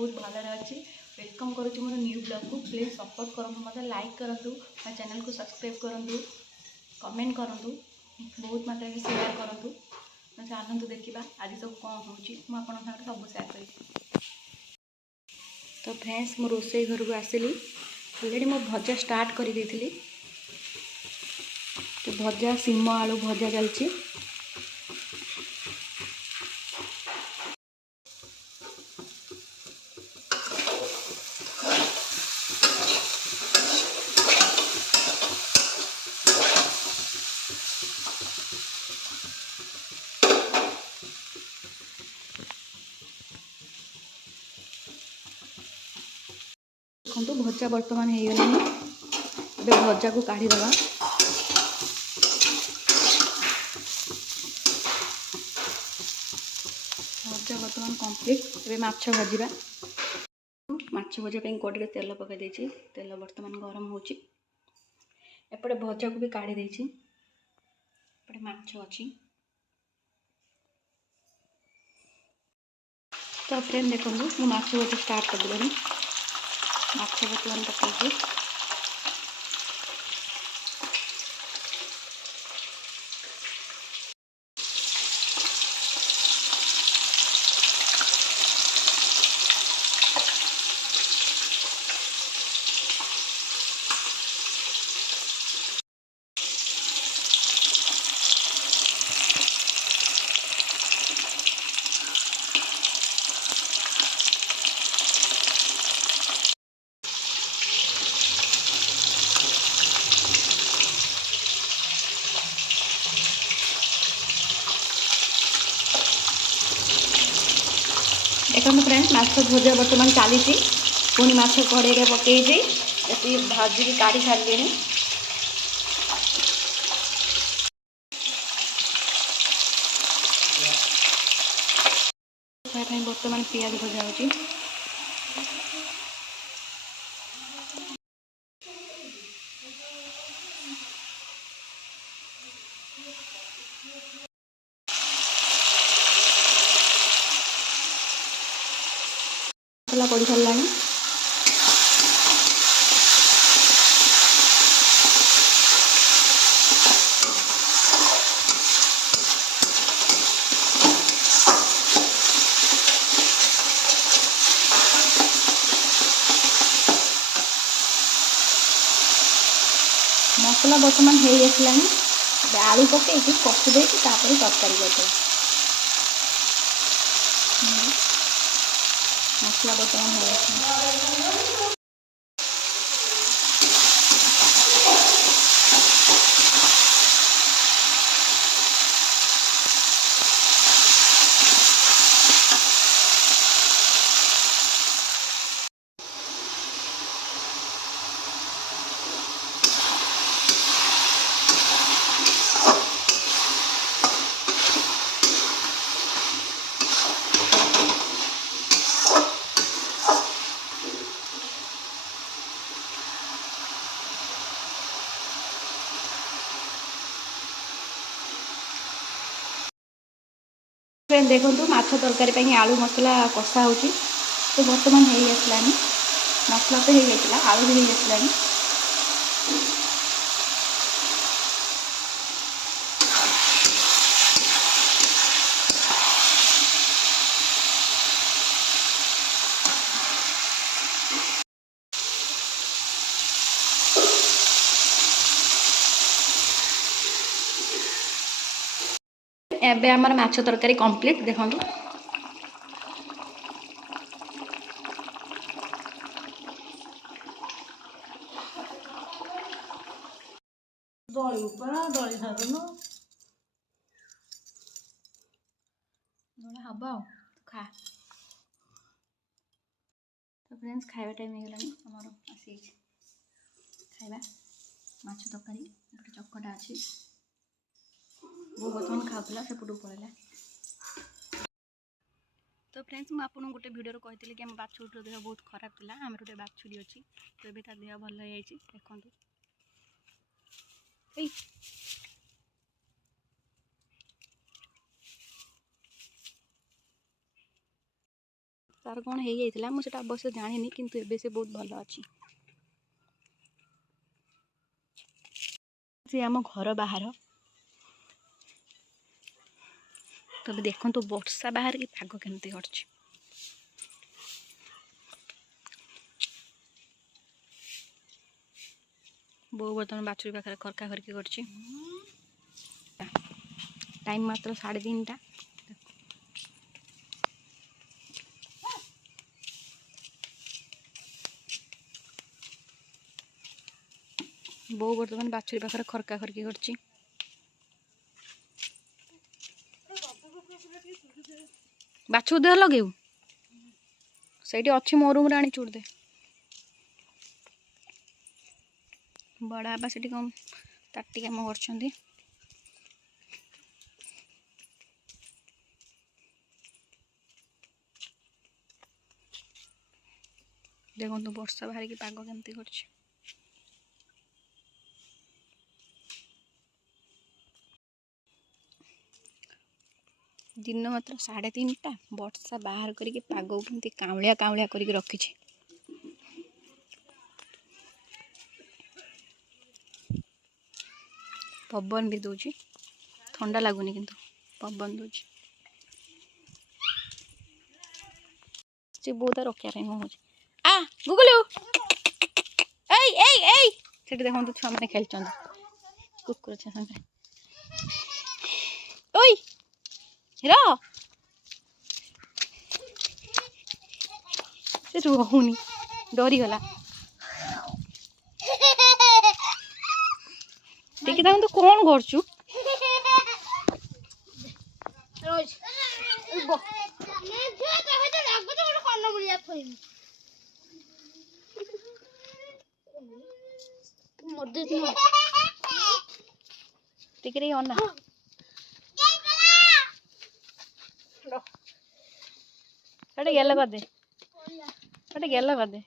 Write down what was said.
बहुत भल अच्छी। वेलकम करुँच मोर न्यू ब्लॉग को। प्लीज सपोर्ट करूँ मत लाइक करूँ मो चैनल को सब्सक्राइब करूँ कमेंट करूँ बहुत मात्रा शेयर करूँ। चलतु देखा आज सब कौन हो सब सेयार करी। तो फ्रेंड्स मो रोसे घर को आसिली अलरेडी मो भजा स्टार्ट कर देली। तो भजा सीम आलू भजा चलती। देखो भजा बर्तमान हो गला। भजा को काढ़ीदे भजा बर्तमान कंप्लीट। ए माछ भाजा माछ भाजापी कड़े तेल पकई तेल बर्तमान गरम होपटे भजा को भी काढ़ी देपटे माछ अच्छी। तो फ्रेंड देखो मु माछ भजा स्टार्ट कर देनी। माछ बर्तमान पकई देखो फ्रेंड्स माछ भजा बर्तमान चली पुणी माछ कड़े पकई भाजिकी काढ़ी सारे। बर्तमान पियाज भजा हो मसला पड़ सारा। मसला बर्तमान हो आसला। आलू पकई कषि दे तरकारी कर मसला बर्तमान हो आसला। फ्रेंड देखो माछ तरकारी आलू मसला कषा हो तो बर्तमान हो आसला। मसला तो हो जाता आलू भी हो आसला। एबे आमर माछ तरकारी कंप्लीट देखो। हम खा तो फ्रेंड्स खाଇବା टाइम हो गलानी आमर आसी खाଇବା माछ तरकारी गोटे चकटा अच्छी वो बर्तमान खाऊला सेपटू पड़ेगा। तो फ्रेंड्स मुझे आपको गोटे वीडियो कही कि आम बाछुरीर देह बहुत खराब था। आम गोटे बाछुरी अच्छी तो ये देह भल हो देखु। तार कौन हो जाइଥିଲା ମୁଁ ସେଟା अवश्य जानिनी किंतु एबे से बहुत भल अछि। से आम घर बाहर तबे देखो तो वर्षा बाहर की पाग केमती करछि। बो बर्तमान बाछुरी पाखे खरका खरकी करछि। टाइम मात्र 3:30 बो बर्तमान बाछुरी पाखे खरका खरकी करछि। बाछु देह लगेऊ ସେଇଠି ଅଛି ମୋ रूम रे आनी चूड़ दे। बड़ा बा सेठी कम ताटी काम करछंती। देखो तो वर्षा बाहर की पाग केमती करछि। दिन मात्र 3:30 वर्षा बाहर करके पाग केमती कावलिया कावलिया करके रखिछि। पवन भी दूची ठंडा लगुनि किंतु पवन दूची से बहुत रखिया हो आ गुगलू एई एई एई सेठी देखो तो छुआ माने खेलचंद कुकुर छे संगे ओई रो से रोहुनी डरी गला देखि तांग तो कौन करछु रोज बो मैं जो कहे तो लागो तो कोन मुलिया थोइनी मर दे तू टिकरी होना रो अरे गेला कर दे